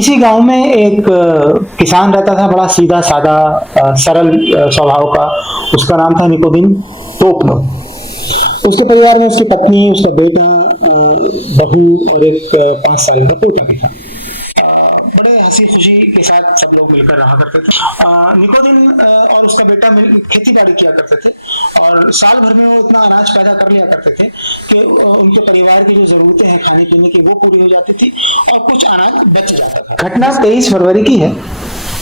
इसी गांव में एक किसान रहता था, बड़ा सीधा साधा सरल स्वभाव का। उसका नाम था निकोदिन टोपनो। उसके परिवार में उसकी पत्नी, उसका बेटा, बहू और एक 5 साल का पोता भी था। बड़े हंसी खुशी के साथ सब लोग मिलकर रहा करते थे। निकोदिन और उसका बेटा खेती बाड़ी किया करते थे और साल भर में वो इतना अनाज पैदा कर लिया करते थे कि उनके परिवार की जो जरूरतें हैं खाने पीने की वो पूरी हो जाती थी और कुछ अनाज बच जाता था। घटना 23 फरवरी की है।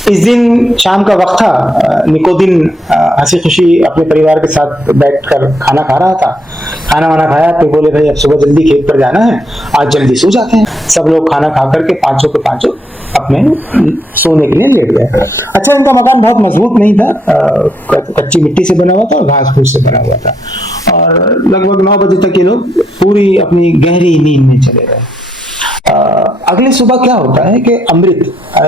इस दिन शाम का वक्त था। निकोदिन हंसी खुशी अपने परिवार के साथ बैठकर खाना खा रहा था। खाना वाना खाया तो बोले भाई अब सुबह जल्दी खेत पर जाना है, आज जल्दी सो जाते हैं। सब लोग खाना खा करके पांचों के पांचों अपने सोने के लिए लेट गए। अच्छा, इनका मकान बहुत मजबूत नहीं था, कच्ची मिट्टी से बना हुआ था और घास फूस से बना हुआ था और लगभग 9 बजे तक ये लोग पूरी अपनी गहरी नींद में चले गए। अगली सुबह क्या होता है कि अमृत,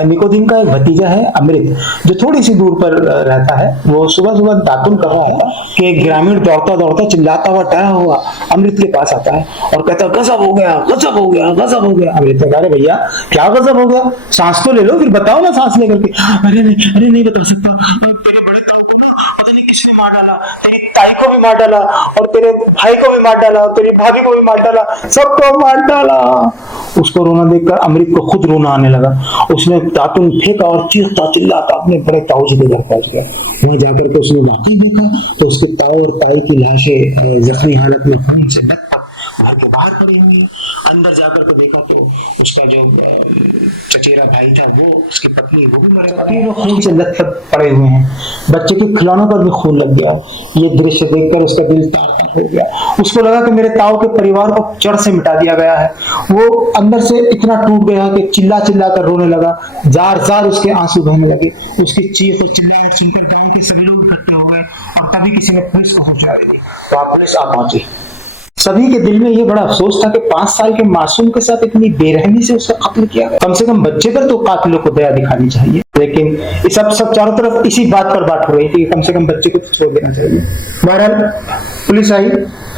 निकोदिन का एक भतीजा है अमृत, जो थोड़ी सी दूर पर रहता है, वो सुबह सुबह दातुन कर रहा था कि एक ग्रामीण दौड़ता दौड़ता चिल्लाता हुआ डरा हुआ अमृत के पास आता है और कहता है गजब हो गया, गजब हो गया, गजब हो गया। अमृत कह रहे भैया क्या गजब हो गया, सांस तो ले लो फिर बताओ ना, सांस लेकर के। अरे नहीं बता सकता, तेरे बड़े ताऊ को ना पता नहीं किसने मार डाला, तेरी ताई को भी मार डाला और तेरे भाई को भी मार डाला और तेरी भाभी को भी मार डाला, सबको मार डाला। उसको रोना देखकर अमृत को खुद रोना आने लगा। उसने दातुन फेंका और चीखता चिल्लाता अपने बड़े ताऊ जी के घर पहुंच गया। वहां जाकर के उसने वाकई देखा तो उसके ताऊ और ताई की लाशें जख्मी हालत में खून से लथपथ घर के बाहर पड़ी हुई। अंदर जाकर के देखा तो उसका जो चचेरा भाई था, वो उसकी पत्नी, वो भी मारा, तीनों खून से लथपथ पड़े हुए हैं। बच्चे के खिलौनों पर भी खून लग गया। ये दृश्य देखकर उसका दिल तार हो गया। उसको लगा कि मेरे ताऊ के परिवार को जड़ से मिटा दिया गया है। वो अंदर से इतना टूट गया कि चिल्ला चिल्ला कर रोने लगा। जार जार उसके आंसू बहने लगे। उसकी चीख और चिल्लाहट सुनकर गांव के सभी लोग इकट्ठे हो गए और तभी किसी ने पुलिस को सूचना दी। वहां पुलिस आ पहुंची। सभी के दिल में ये बड़ा अफसोस था कि 5 साल के मासूम के साथ इतनी बेरहमी से उसका कत्ल किया गया। कम से कम बच्चे पर तो कातिलों को दया दिखानी चाहिए, लेकिन इस सब चारों तरफ इसी बात पर बात हो रही थी कि कम से कम बच्चे को तो छोड़ देना चाहिए। बहरहाल पुलिस आई,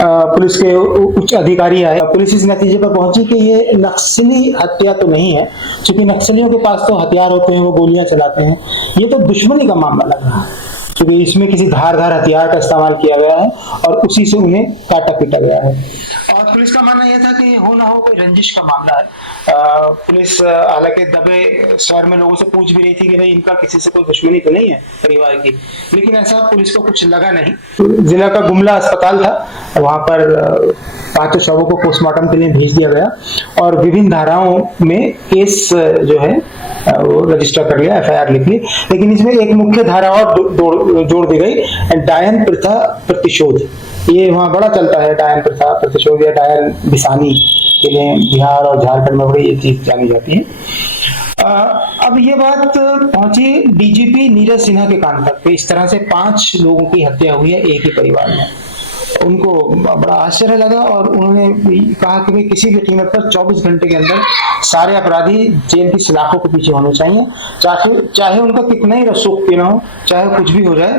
पुलिस के उच्च अधिकारी आए। पुलिस इस नतीजे पर पहुंची कि ये नक्सली हत्या तो नहीं है, क्योंकि नक्सलियों के पास तो हथियार होते हैं, वो गोलियां चलाते हैं। ये तो दुश्मनी का मामला लग रहा है, क्योंकि इसमें किसी धारदार हथियार का इस्तेमाल किया गया है और उसी से उन्हें काटा पीटा गया है। और पुलिस का मानना यह था कि हो ना हो कोई रंजिश का मामला है। पुलिस हालांकि दबे स्वर में लोगों से पूछ भी रही थी कि भाई इनका किसी से कोई दुश्मनी तो नहीं है परिवार की, लेकिन ऐसा पुलिस को कुछ लगा नहीं। जिला का गुमला अस्पताल था, वहां पर 5 शवों को पोस्टमार्टम के लिए भेज दिया गया और विभिन्न धाराओं में केस जो है वो रजिस्टर कर लिया, FIR लिख ली। लेकिन इसमें एक मुख्य धारा और जोड़ दी गई, डायन प्रथा प्रतिशोध। ये वहाँ बड़ा चलता है, डायन प्रथा प्रतिशोध या डायन बिसानी के लिए बिहार और झारखंड में बड़ी ये चीज जानी जाती है। अब ये बात पहुंची DGP नीरज सिन्हा के कान तक। इस तरह से 5 लोगों की हत्या हुई है एक ही परिवार में। उनको बड़ा आश्चर्य लगा और उन्होंने कहा कि भाई किसी भी कीमत पर 24 घंटे के अंदर सारे अपराधी जेल की सलाखों के पीछे होने चाहिए, चाहे उनका कितना ही रसूख क्यों हो, चाहे कुछ भी हो जाए,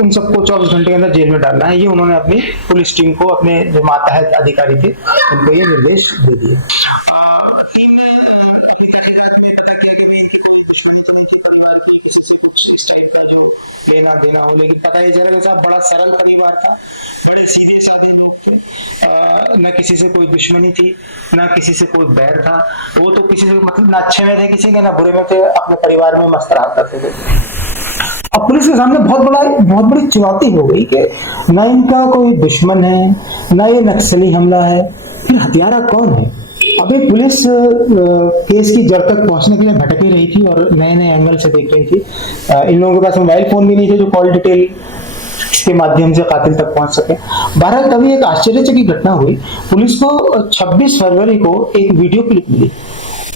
उन सबको 24 घंटे के अंदर जेल में डालना है। ये उन्होंने अपनी पुलिस टीम को, अपने जो मातहत अधिकारी थे, उनको ये निर्देश दे दिए। लेना देना हो, लेकिन पता ही चला कि बड़ा सरल परिवार था, बड़े सीधे साधे लोग थे। न किसी से कोई दुश्मनी थी, न किसी से कोई बैर था। वो तो किसी से मतलब न अच्छे में थे किसी के, न बुरे में थे, अपने परिवार में मस्त रहा करते थे। अब पुलिस के सामने बहुत बड़ी चुनौती हो गई कि न इनका कोई दुश्मन है, न ये नक्सली हमला है, फिर हत्यारा कौन है। अभी पुलिस केस की जड़ तक पहुंचने के लिए भटक ही रही थी और नए नए एंगल से देख रही थी। इन लोगों के पास मोबाइल फोन भी नहीं थे जो कॉल डिटेल के माध्यम से कातिल तक पहुंच सके। बहरहाल तभी एक आश्चर्यचकित घटना हुई। पुलिस को 26 फरवरी को एक वीडियो क्लिप मिली।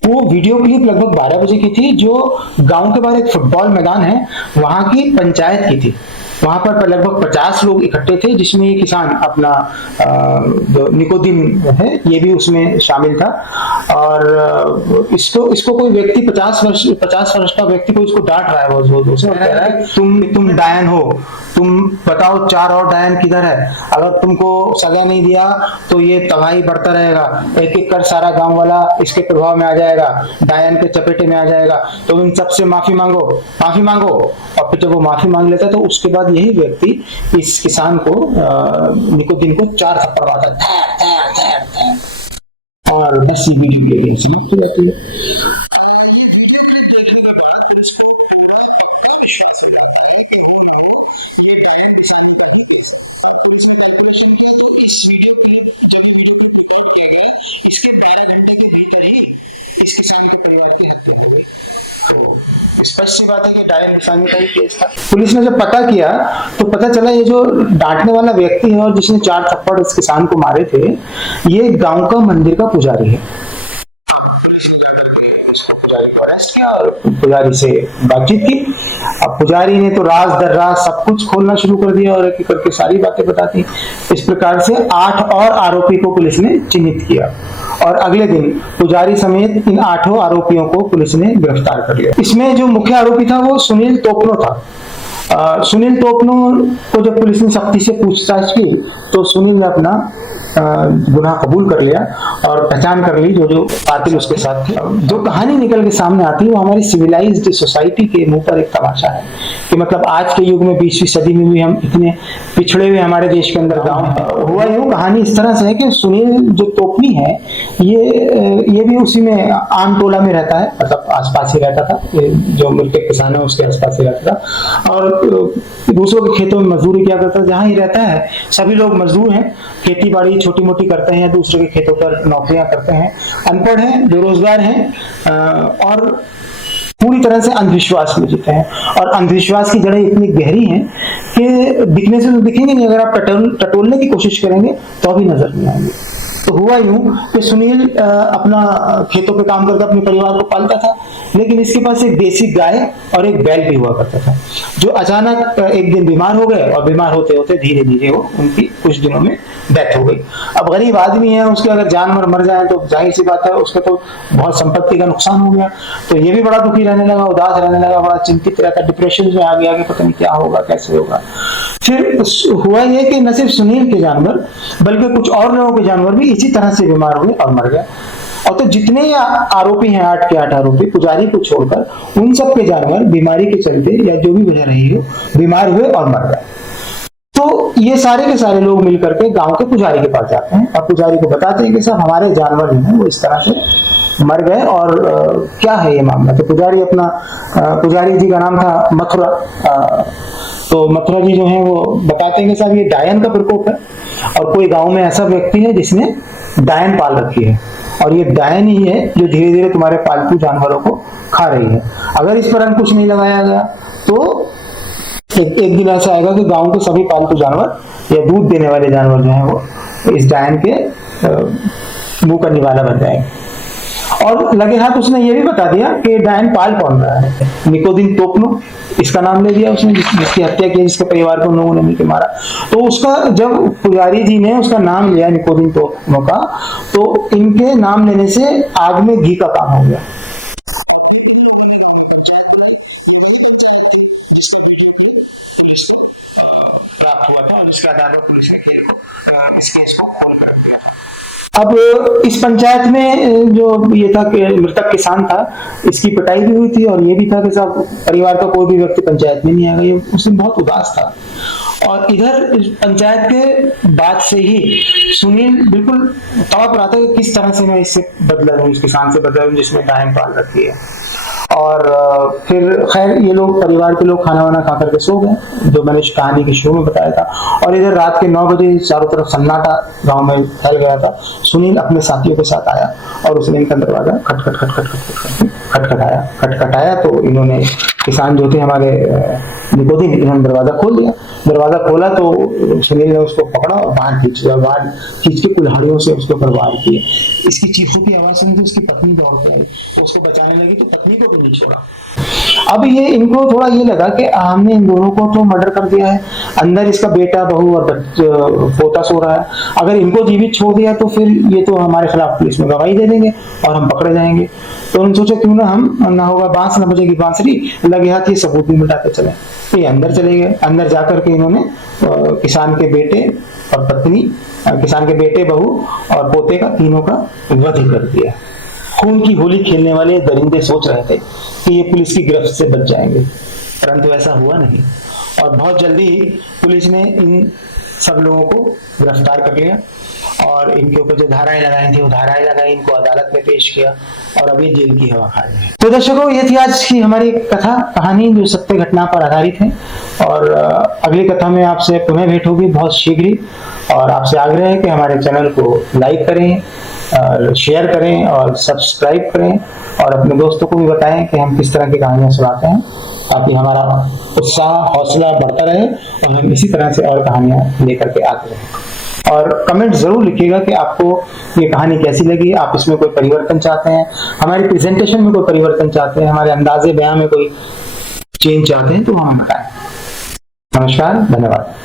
वो वीडियो क्लिप लगभग 12 बजे की थी, जो गांव के बाहर एक फुटबॉल मैदान है, वहां की पंचायत की थी। वहां पर लगभग 50 लोग इकट्ठे थे, जिसमें ये किसान अपना जो निकोदिन है ये भी उसमें शामिल था। और इसको कोई व्यक्ति 50 वर्ष का व्यक्ति को इसको डांट रहा है, बहुत जोर से कह रहा है तुम डायन हो, तुम बताओ 4 और डायन किधर है, अगर तुमको सजा नहीं दिया तो ये तबाही बढ़ता रहेगा, एक एक कर सारा गांव वाला इसके प्रभाव में आ जाएगा, डायन के चपेटे में आ जाएगा, तो इन सबसे माफी मांगो, माफी मांगो। और फिर जब वो माफी मांग लेता तो उसके बाद यही व्यक्ति इस किसान को निकोदिन को 4 थप्पड़ मारता है और ऐसी वीडियो समाप्त हो जाती है। इस किसान के परिवार की हत्या कर दी। तो स्पष्ट सी बात है कि डायन निशानी का ही केस था। पुलिस ने जब पता किया तो पता चला ये जो डांटने वाला व्यक्ति है और जिसने 4 थप्पड़ इस किसान को मारे थे, ये गांव का मंदिर का पुजारी है। पुजारी को अरेस्ट किया और पुजारी से बातचीत की। अब पुजारी ने तो राज दर राज सब कुछ खोलना शुरू कर दिया और एक एक करके सारी बातें बताती। इस प्रकार से 8 और आरोपी को पुलिस ने चिन्हित किया और अगले दिन पुजारी समेत इन 8 आरोपियों को पुलिस ने गिरफ्तार कर लिया। इसमें जो मुख्य आरोपी था वो सुनील तोपनो था। सुनील तोपनो को जब पुलिस ने सख्ती से पूछताछ की तो सुनील ने अपना गुनाह कबूल कर लिया और पहचान कर ली जो कातिल उसके साथ थे। जो कहानी निकल के सामने आती है वो हमारी सिविलाइज्ड सोसाइटी के मुंह पर एक तमाशा है कि मतलब आज के युग में 20वीं सदी में भी हम इतने पिछड़े हुए हमारे देश के अंदर गांव हुआ। यूं कहानी इस तरह से है कि सुनील जो तोपनी है ये भी उसी में आम टोला में रहता है, मतलब आसपास ही रहता था, जो मृतक किसान है उसके आसपास ही रहता था और दूसरों के खेतों में मजदूरी किया करता था। जहाँ ही रहता है सभी लोग मजदूर हैं, खेती बाड़ी छोटी मोटी करते हैं, दूसरे के खेतों पर नौकरियां करते हैं, अनपढ़ हैं, बेरोजगार हैं और पूरी तरह से अंधविश्वास में जीते हैं। और अंधविश्वास की जड़ें इतनी गहरी हैं कि दिखने से तो दिखेंगे नहीं, अगर आप टटोलने की कोशिश करेंगे तो भी नजर नहीं आएंगे। तो हुआ यूं कि सुनील अपना खेतों पे काम करके अपने परिवार को पालता था, लेकिन इसके पास एक देसी गाय और एक बैल भी हुआ करता था, जो अचानक एक दिन बीमार हो गए और बीमार होते होते धीरे धीरे वो उनकी कुछ दिनों में डेथ हो गई। अब गरीब आदमी है, उसके अगर जानवर मर जाए तो जाहिर सी बात है उसका तो बहुत संपत्ति का नुकसान हो गया। तो ये भी बड़ा दुखी रहने लगा, उदास रहने लगा, बड़ा चिंतित रहता, डिप्रेशन में आ गया कि पता नहीं क्या होगा, कैसे होगा। फिर हुआ ये कि न सिर्फ सुनील के जानवर बल्कि कुछ और लोगों के जानवर भी इसी तरह से बीमार हुए और मर गए। और तो जितने आरोपी हैं 8 के 8 आरोपी पुजारी को छोड़कर उन सब के जानवर बीमारी के चलते या जो भी वजह रही हो बीमार हुए और मर गए। तो ये सारे के सारे लोग मिलकर के गांव के पुजारी के पास जाते हैं और पुजारी को बताते हैं कि साहब हमारे जानवर जो हैं वो इस तरह से मर गए और क्या है ये मामला। तो पुजारी जी का नाम था मथुरा। तो मथुरा जी जो है वो बताते हैं कि साहब ये डायन का प्रकोप है और कोई गांव में ऐसा व्यक्ति है जिसने डायन पाल रखी है और ये डायन ही है जो धीरे धीरे तुम्हारे पालतू जानवरों को खा रही है। अगर इस पर अंकुश नहीं लगाया गया तो एक दिन ऐसा आएगा कि गांव के सभी पालतू जानवर या दूध देने वाले जानवर जो हैं वो इस डायन के मुंह का निवाला बन जाएंगे। और लगे हाथ उसने ये भी बता दिया कि डायन पाल कौन रहा है, निकोदिन तोपनो इसका नाम ले दिया उसने, जिसकी हत्या की, जिसके परिवार को उन लोगों ने मिलकर मारा। तो उसका जब पुजारी जी ने उसका नाम लिया निकोदिन तोपनो का, तो इनके नाम लेने से आग में घी का काम हो गया। अब इस पंचायत में जो ये था कि मृतक किसान था, इसकी पिटाई भी हुई थी और ये भी था कि साहब परिवार का कोई भी व्यक्ति पंचायत में नहीं आ गया, उसमें बहुत उदास था। और इधर पंचायत के बाद से ही सुनील बिल्कुल तड़प रहा था कि किस तरह से मैं इससे बदला लूं, इस किसान से बदला लूं जिसमें डायन पाल रखी है। और फिर खैर ये लोग परिवार के लोग खाना वाना खा करके सो गए, जो मैंने कहानी के शुरू में बताया था। और इधर रात के 9 बजे चारों तरफ सन्नाटा गांव में फैल गया था। सुनील अपने साथियों के साथ आया और उसने इनका दरवाजा खट खट खट खट खट खट खटखटाया तो इन्होंने, किसान जो थे हमारे निकोदिन, इन्होंने दरवाजा खोल दिया। दरवाजा खोला तो सुनील ने उसको पकड़ा और बाहर खींच दिया, बाहर खींच के कुल्हाड़ियों से उसके ऊपर वार किए। इसकी चीखों की आवाज सुनकर उसकी पत्नी दौड़ के आई, उसको बचाने लगी तो पत्नी को भी नहीं छोड़ा। अब ये इनको थोड़ा ये लगा कि हमने इन दोनों को तो मर्डर कर दिया है, अंदर इसका बेटा, बहू और पोता सो रहा है, अगर इनको जीवित छोड़ दिया तो फिर ये तो हमारे खिलाफ पुलिस में गवाही दे देंगे और हम पकड़े जाएंगे। तो उन्होंने सोचा क्यों ना हम, ना होगा बांस ना बजेगी बांसुरी, लगे हाथ ये सबूत भी मिटाते चले। तो ये अंदर चले गए। अंदर जाकर के इन्होंने किसान के बेटे और पत्नी, किसान के बेटे, बहू और पोते का, तीनों का वध कर दिया। खून की होली खेलने वाले दरिंदे सोच रहे थे कि ये पुलिस की गिरफ्त से बच जाएंगे, परंतु ऐसा हुआ नहीं और बहुत जल्दी पुलिस ने इन सब लोगों को गिरफ्तार कर लिया और इनके ऊपर जो धाराएं लगाई थी वो धाराएं लगाई, इनको अदालत में पेश किया और अभी जेल की हवा खा रहे हैं। तो दर्शकों, ये थी आज की हमारी कथा कहानी जो सत्य घटना पर आधारित है और अगली कथा में आपसे पुनः भेंट होगी बहुत शीघ्र ही। और आपसे आग्रह है कि हमारे चैनल को लाइक करें, शेयर करें और सब्सक्राइब करें और अपने दोस्तों को भी बताएं कि हम किस तरह की कहानियां सुनाते हैं, ताकि हमारा उत्साह हौसला बढ़ता रहे और हम इसी तरह से और कहानियां लेकर के आते रहें। और कमेंट जरूर लिखिएगा कि आपको ये कहानी कैसी लगी, आप इसमें कोई परिवर्तन चाहते हैं, हमारी प्रेजेंटेशन में कोई परिवर्तन चाहते हैं, हमारे अंदाजे बयां में कोई चेंज चाहते हैं तो हमें बताएं। नमस्कार, धन्यवाद।